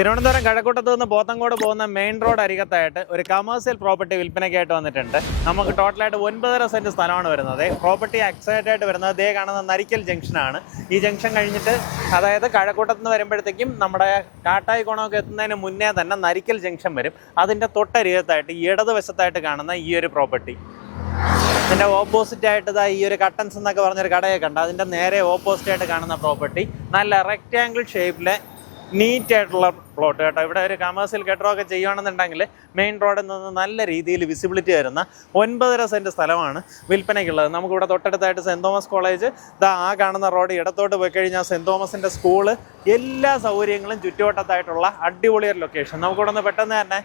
തിരുവനന്തപുരം കഴക്കൂട്ടത്ത് നിന്ന് പോത്തങ്കോട് പോകുന്ന main road അരികത്തായിട്ട് ഒരു കമേഴ്സ്യൽ പ്രോപ്പർട്ടി വിൽപ്പനയ്ക്കായിട്ട് വന്നിട്ടുണ്ട്. നമുക്ക് ടോട്ടലായിട്ട് 9.5 സെന്റ് സ്ഥലമാണ് വരുന്നത്. പ്രോപ്പർട്ടി എക്സാക്റ്റ് ആയിട്ട് വരുന്നത് ദേ കാണുന്ന നരിക്കൽ ജംഗ്ഷനാണ്. ഈ ജംഗ്ഷൻ കഴിഞ്ഞിട്ട് അതായത് കഴക്കൂട്ടത്ത് നിന്ന് വരുമ്പോഴത്തേക്കും നമ്മുടെ കാട്ടായിക്കോണമൊക്കെ എത്തുന്നതിന് മുന്നേ തന്നെ നരിക്കൽ ജംഗ്ഷൻ വരും. അതിൻ്റെ തൊട്ടരികത്തായിട്ട് ഇടതുവശത്തായിട്ട് കാണുന്ന ഈ ഒരു പ്രോപ്പർട്ടി. ഇതിൻ്റെ ഓപ്പോസിറ്റായിട്ട് ഇതാ ഈ ഒരു കട്ടൻസ് എന്നൊക്കെ പറഞ്ഞൊരു കടയൊക്കെ ഉണ്ട്. അതിൻ്റെ നേരെ ഓപ്പോസിറ്റായിട്ട് കാണുന്ന പ്രോപ്പർട്ടി നല്ല റെക്റ്റാങ്കിൾ ഷേപ്പിലെ നീറ്റ് ആയിട്ടുള്ള പ്ലോട്ട് കേട്ടോ. ഇവിടെ ഒരു കമേഴ്സ്യൽ കെട്ടിടമൊക്കെ ചെയ്യുകയാണെന്നുണ്ടെങ്കിൽ മെയിൻ റോഡിൽ നിന്ന് നല്ല രീതിയിൽ വിസിബിലിറ്റി വരുന്ന 9.5 സെന്റ് സ്ഥലമാണ് വിൽപ്പനയ്ക്കുള്ളത്. നമുക്കിവിടെ തൊട്ടടുത്തായിട്ട് സെൻറ് തോമസ് കോളേജ്, ആ കാണുന്ന റോഡ് ഇടത്തോട്ട് പോയി കഴിഞ്ഞാൽ സെൻറ് തോമസിൻ്റെ സ്കൂള്, എല്ലാ സൗകര്യങ്ങളും ചുറ്റുവട്ടത്തായിട്ടുള്ള അടിപൊളിയൊരു ലൊക്കേഷൻ. നമുക്കിവിടെ നിന്ന് പെട്ടെന്ന് തന്നെ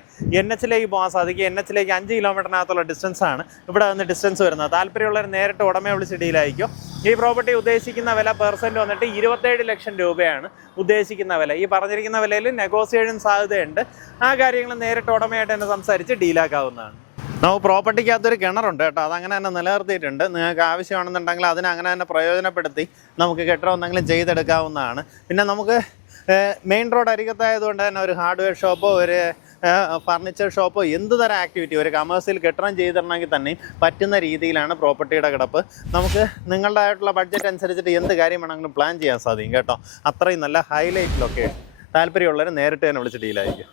NH-ലേക്ക് പോകാൻ സാധിക്കും. NH-ലേക്ക് 5 കിലോമീറ്ററിനകത്തുള്ള ഡിസ്റ്റൻസാണ് ഇവിടെ നിന്ന് ഡിസ്റ്റൻസ് വരുന്നത്. താല്പര്യമുള്ളവർ നേരിട്ട് ഉടമയെ വിളിച്ച് ഡീലായിരിക്കും. ഈ പ്രോപ്പർട്ടി ഉദ്ദേശിക്കുന്ന വില പെർസെൻറ്റ് വന്നിട്ട് 27 ലക്ഷം രൂപയാണ് ഉദ്ദേശിക്കുന്ന വില. ഈ പറഞ്ഞിരിക്കുന്ന വിലയിൽ നെഗോസിയേഷൻ സാധ്യതയുണ്ട്. ആ കാര്യങ്ങൾ നേരിട്ട് ഉടമയായിട്ട് തന്നെ സംസാരിച്ച് ഡീലാക്കാവുന്നതാണ്. നമുക്ക് പ്രോപ്പർട്ടിക്കകത്തൊരു കിണറുണ്ട് കേട്ടോ. അതങ്ങനെ തന്നെ നിലനിർത്തിയിട്ടുണ്ട്. നിങ്ങൾക്ക് ആവശ്യമാണെന്നുണ്ടെങ്കിൽ അതിനെ അങ്ങനെ തന്നെ പ്രയോജനപ്പെടുത്തി നമുക്ക് കെട്ടിടം എന്തെങ്കിലും ചെയ്തെടുക്കാവുന്നതാണ്. പിന്നെ നമുക്ക് മെയിൻ റോഡ് അരികത്തായതുകൊണ്ട് തന്നെ ഒരു ഹാർഡ്വെയർ ഷോപ്പോ ഒരു ഫർണിച്ചർ ഷോപ്പോ എന്ത് തരം ആക്ടിവിറ്റി ഒരു കമേഴ്സ്യൽ കെട്ടിടം ചെയ്തിടണമെങ്കിൽ തന്നെ പറ്റുന്ന രീതിയിലാണ് പ്രോപ്പർട്ടിയുടെ കിടപ്പ്. നമുക്ക് നിങ്ങളുടേതായിട്ടുള്ള ബഡ്ജറ്റ് അനുസരിച്ചിട്ട് എന്ത് കാര്യം വേണമെങ്കിലും പ്ലാൻ ചെയ്യാൻ സാധിക്കും കേട്ടോ. അത്രയും നല്ല ഹൈലൈറ്റ് ലൊക്കേഷൻ. താല്പര്യമുള്ളവർ നേരിട്ട് തന്നെ വിളിച്ച് ഡീലായിരിക്കും.